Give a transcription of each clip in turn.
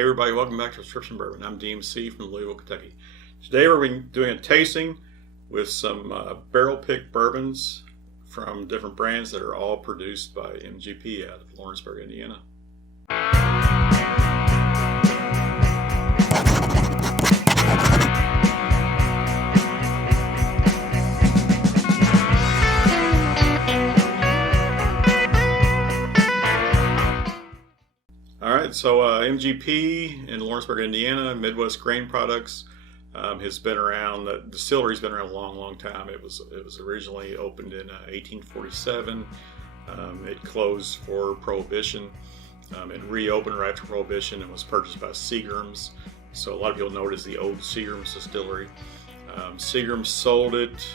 Hey everybody, welcome back to Redemption Bourbon. I'm DMC from Louisville, Kentucky. Today we're doing a tasting with some barrel picked bourbons from different brands that are all produced by MGP out of Lawrenceburg, Indiana. Alright, so MGP in Lawrenceburg, Indiana, Midwest Grain Products, has been around. The distillery's been around a long time. It was originally opened in 1847. It closed for Prohibition. It reopened right after Prohibition and was purchased by Seagram's. So a lot of people know it as the old Seagram's distillery. Seagram's sold it,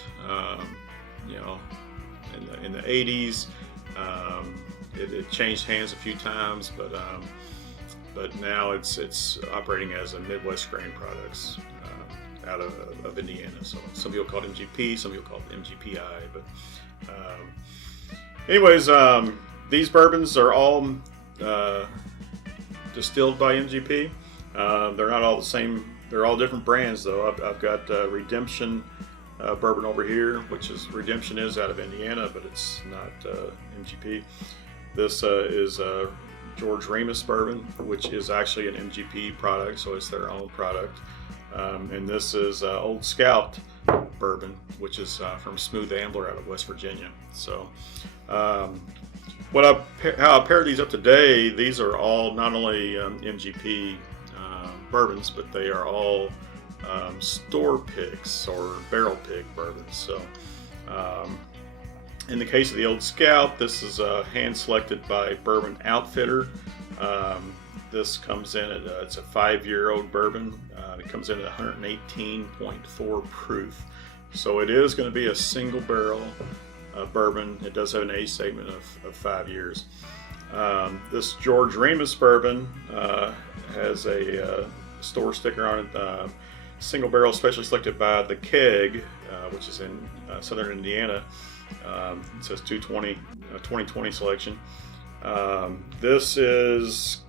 in the 80s. It changed hands a few times, but now it's operating as a Midwest Grain Products out of Indiana. So some people call it MGP, some people call it MGP-ky. But anyways, these bourbons are all distilled by MGP. They're not all the same. They're all different brands, though. I've got Redemption Bourbon over here, which is Redemption is out of Indiana, but it's not MGP. This is George Remus Bourbon, which is actually an MGP product, so it's their own product. And this is Old Scout Bourbon, which is from Smooth Ambler out of West Virginia. So how I pair these up today, these are all not only MGP bourbons, but they are all store picks or barrel pick bourbons. So in the case of the Old Scout, this is hand selected by Bourbon Outfitter. This comes in at it's a 5-year-old bourbon. It comes in at 118.4 proof. So it is going to be a single barrel bourbon. It does have an age statement of 5 years. This George Remus bourbon has a store sticker on it. Single barrel, specially selected by the Keg, which is in southern Indiana. It says 2020 selection. This is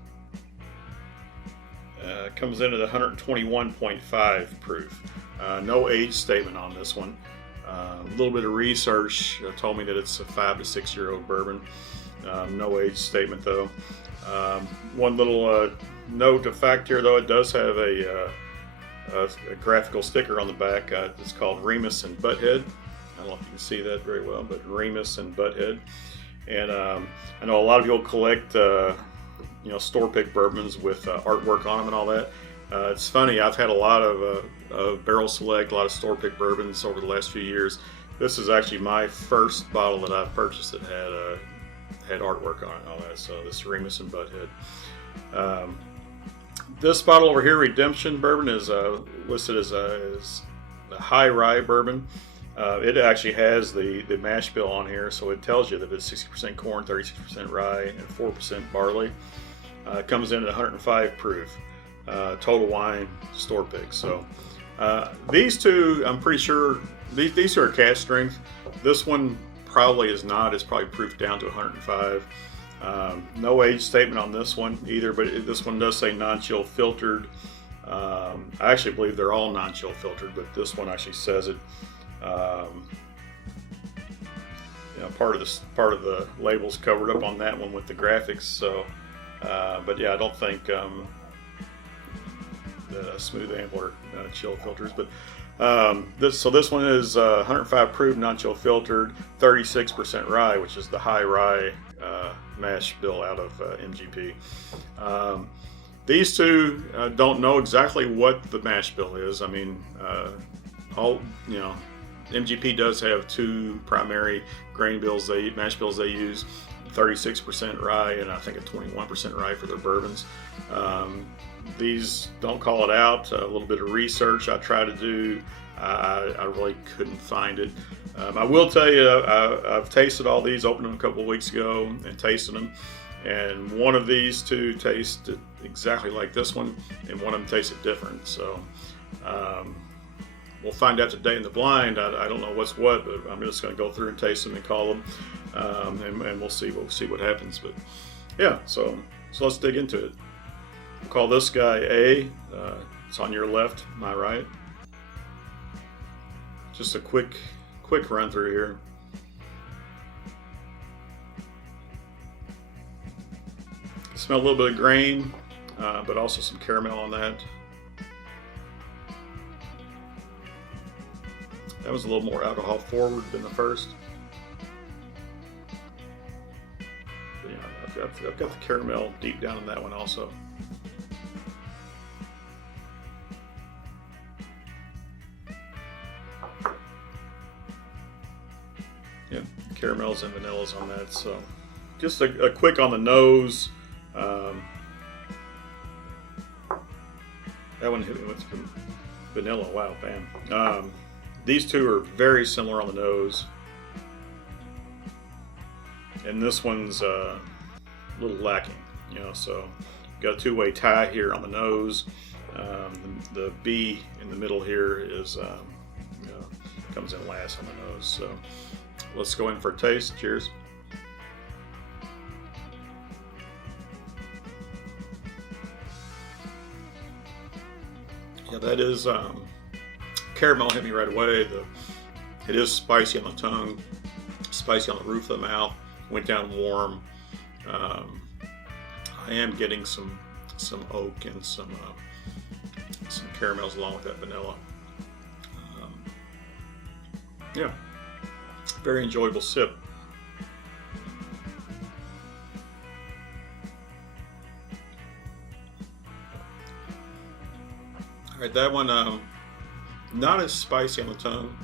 comes in at 121.5 proof. No age statement on this one. A little bit of research told me that it's a 5 to 6 year old bourbon. No age statement though. One little note of fact here though, it does have a graphical sticker on the back. It's called Remus and Butthead. I don't know if you can see that very well, but Remus and Butthead. And I know a lot of people collect store pick bourbons with artwork on them and all that. It's funny, I've had a lot of barrel select, a lot of store pick bourbons over the last few years. This is actually my first bottle that I've purchased that had artwork on it and all that. So this Remus and Butthead. This bottle over here, Redemption Bourbon, is listed as the High Rye Bourbon. It actually has the mash bill on here, so it tells you that it's 60% corn, 36% rye, and 4% barley. It comes in at 105 proof. Total wine, store pick. So these two, I'm pretty sure, these two are cask strength. This one probably is not. It's probably proofed down to 105. No age statement on this one either, but this one does say non-chill filtered. I actually believe they're all non-chill filtered, but this one actually says it. Part of the label's covered up on that one with the graphics. So, but yeah, I don't think the Smooth Ambler chill filters. But this one is 105 proof, non-chill filtered, 36% rye, which is the High Rye mash bill out of MGP. These two don't know exactly what the mash bill is. I mean, MGP does have two primary grain bills, mash bills they use, 36% rye and I think a 21% rye for their bourbons. These don't call it out. A little bit of research I tried to do, I really couldn't find it. I will tell you, I've tasted all these, opened them a couple of weeks ago and tasted them. And one of these two tasted exactly like this one, and one of them tasted different. So we'll find out today in the blind. I don't know what's what, but I'm just going to go through and taste them and call them, and we'll see what happens. But yeah, so let's dig into it. We'll call this guy A. It's on your left, my right. Just a quick run through here. Smell a little bit of grain, but also some caramel on that. That was a little more alcohol forward than the first. But yeah, I've got the caramel deep down in that one also. Yeah, caramels and vanillas on that. So just a quick on the nose. That one hit me with some vanilla. Wow, bam. These two are very similar on the nose, and this one's a little lacking, you know. So got a two-way tie here on the nose. The B in the middle here is you know, comes in last on the nose. So let's go in for a taste. Cheers. Yeah, that is caramel hit me right away. It is spicy on the tongue, spicy on the roof of the mouth. Went down warm. I am getting some oak and some caramels along with that vanilla. Yeah, very enjoyable sip. All right, that one not as spicy on the tongue,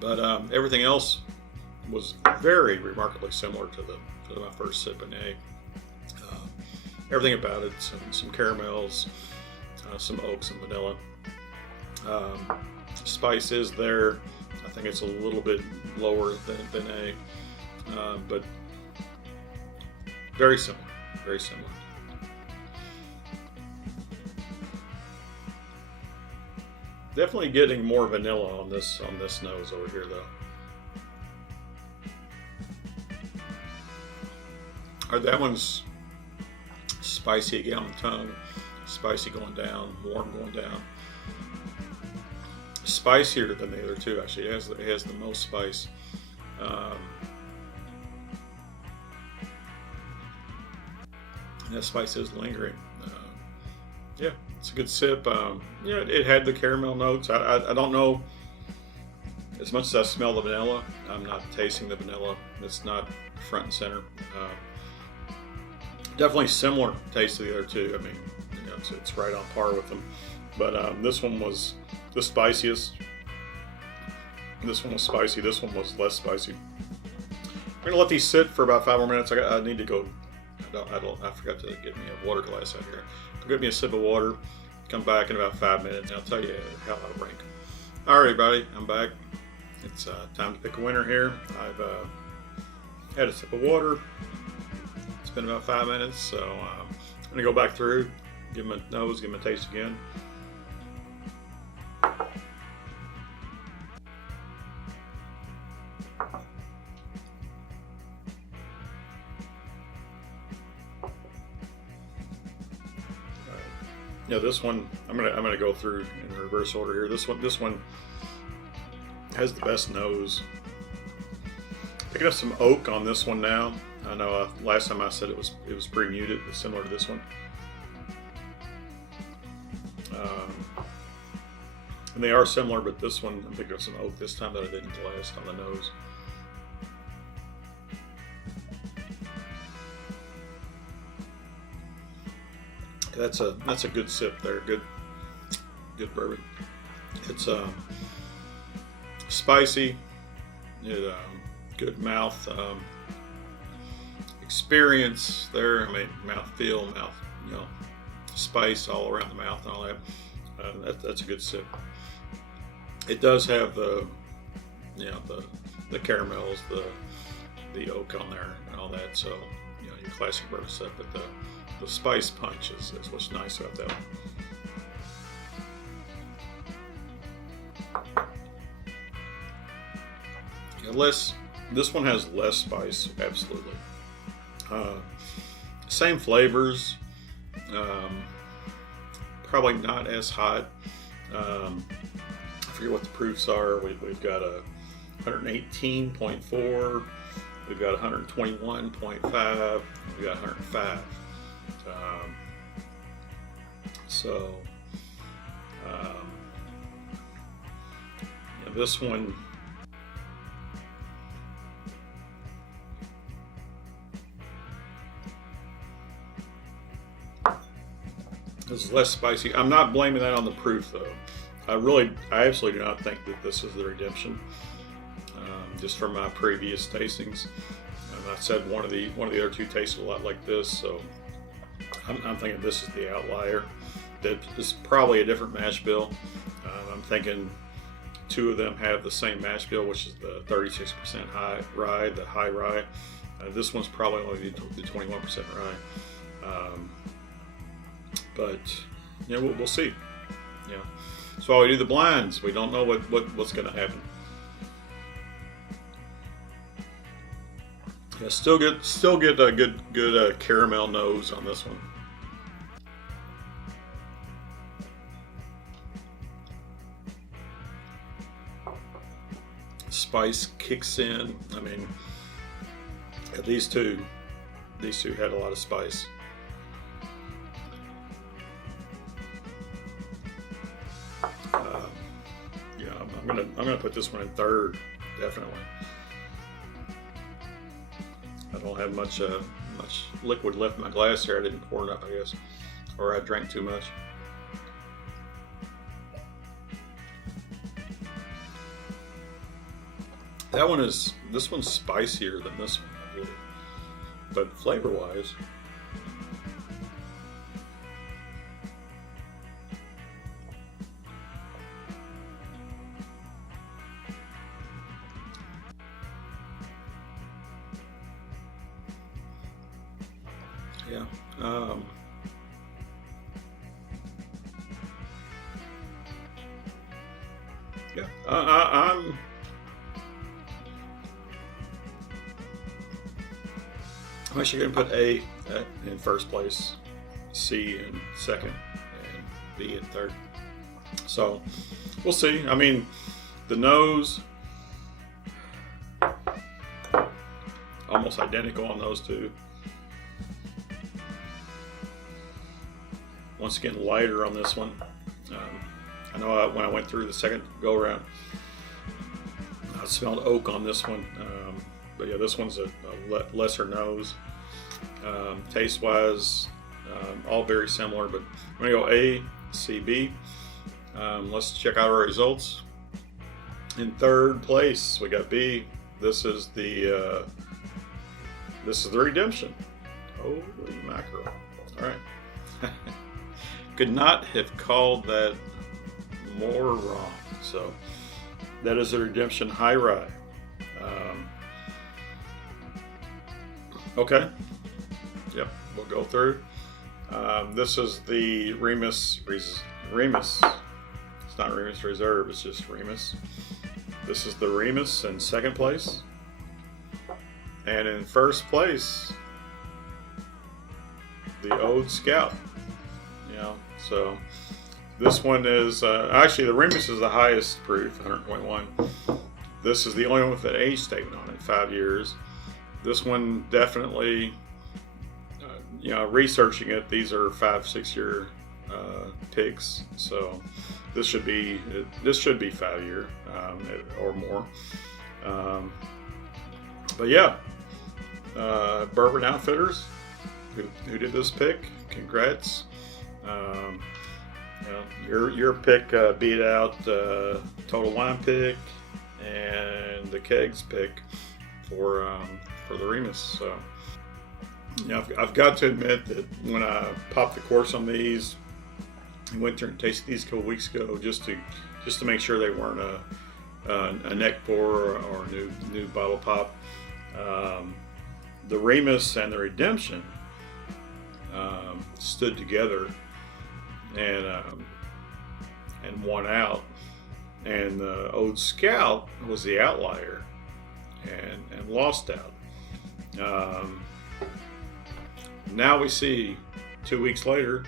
but everything else was very remarkably similar to my first sip in A. Everything about it, some caramels, some oak, some vanilla. Spice is there. I think it's a little bit lower than A, but very similar, very similar. Definitely getting more vanilla on this nose over here, though. All right, that one's spicy again on the tongue, spicy going down, warm going down. Spicier than the other two, actually. It has the most spice. And that spice is lingering. Yeah, it's a good sip. Yeah, it had the caramel notes. I don't know, as much as I smell the vanilla, I'm not tasting the vanilla. It's not front and center. Definitely similar taste to the other two. I mean, you know, it's right on par with them. But this one was the spiciest. This one was spicy. This one was less spicy. We're gonna let these sit for about 5 more minutes. I need to go. I forgot to get me a water glass out here. I'll get me a sip of water. Come back in about 5 minutes, and I'll tell you how I'll rank. All right, everybody, I'm back. It's time to pick a winner here. I've had a sip of water. It's been about 5 minutes, so I'm gonna go back through, give them a nose, give them a taste again. Yeah, this one I'm gonna go through in reverse order here. This one has the best nose. Picking up some oak on this one now. I know last time I said it was pre-muted, similar to this one. And they are similar, but this one I'm picking up some oak this time that I didn't last on the nose. That's a good sip there. Good bourbon. It's spicy. Good mouth experience there. I mean, mouth feel, spice all around the mouth and all that. That's a good sip. It does have the caramels, the oak on there and all that. So your classic bourbon sip, but the spice punch is what's nice about that one. This one has less spice, absolutely. Same flavors, probably not as hot. I forget what the proofs are. We've got a 118.4. We've got 121.5. We've got 105. Yeah, this one. This is less spicy. I'm not blaming that on the proof, though. I absolutely do not think that this is the Redemption. Just from my previous tastings, I said one of the other two tasted a lot like this, so I'm thinking this is the outlier. That is probably a different mash bill. I'm thinking two of them have the same mash bill, which is the 36% high rye, the high rye. This one's probably only the 21% rye. But you know, we'll see. Yeah. So while we do the blinds, we don't know what's going to happen. Yeah, still get a good caramel nose on this one. Spice kicks in. I mean, these two had a lot of spice. Yeah, I'm gonna put this one in third, definitely. I don't have much liquid left in my glass here. I didn't pour enough, I guess, or I drank too much. This one's spicier than this one, I believe, but flavor-wise. Yeah. Yeah. I'm actually going to put A in first place, C in second, and B in third. So we'll see. I mean, the nose, almost identical on those two. Once again, lighter on this one. I know when I went through the second go around, I smelled oak on this one. But yeah, this one's a lesser nose. Taste wise, all very similar, but I'm gonna go A, C, B. Let's check out our results. In third place, we got B. This is the Redemption. Holy mackerel! All right, could not have called that more wrong. So that is the Redemption High Rye. Okay. Yep, we'll go through. This is the Remus. It's not Remus Reserve, it's just Remus. This is the Remus in second place. And in first place, the Old Scout. You know, so this one is, actually the Remus is the highest proof, 100.1. This is the only one with an age statement on it, 5 years. This one definitely, you know, researching it, these are 5-6 year picks, so this should be 5 year or more. But yeah, Bourbon Outfitters, who did this pick, congrats. You know, your pick beat out Total Wine pick and the Kegs pick for the Remus. So, you know, I've got to admit that when I popped the corks on these, I went through and tasted these a couple weeks ago just to make sure they weren't a neck pour or new bottle pop. The Remus and the Redemption stood together and won out, and the Old Scout was the outlier and lost out. Now we see 2 weeks later,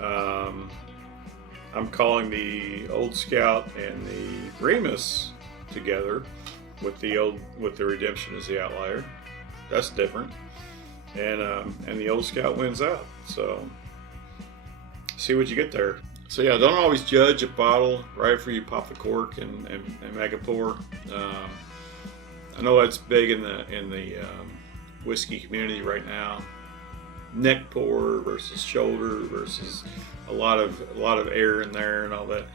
I'm calling the Old Scout and the Remus together with the Redemption as the outlier. That's different, and the Old Scout wins out. So see what you get there. So yeah, don't always judge a bottle right after you pop the cork and make a pour. I know that's big in the whiskey community right now. Neck pour versus shoulder versus a lot of air in there and all that.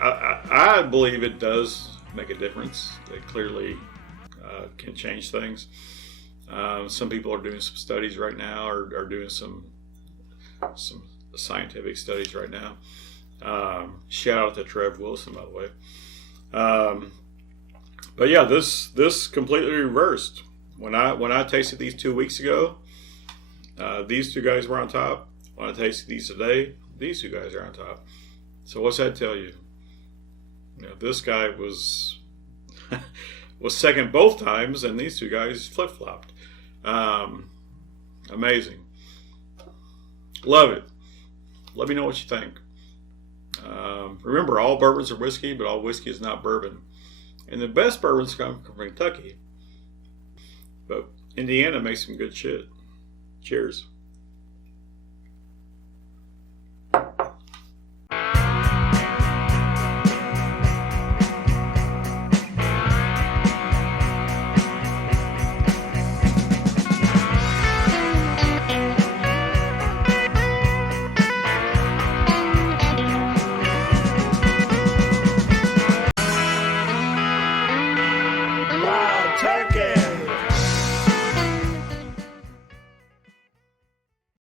I believe it does make a difference. It clearly can change things. Some people are doing some studies right now, or are doing some scientific studies right now. Shout out to Trev Wilson, by the way. But yeah, this completely reversed. When I tasted these 2 weeks ago, these two guys were on top. When I tasted these today, these two guys are on top. So what's that tell you? You know, this guy was second both times, and these two guys flip-flopped. Amazing. Love it. Let me know what you think. Remember, all bourbons are whiskey, but all whiskey is not bourbon. And the best bourbons come from Kentucky. But Indiana makes some good shit. Cheers.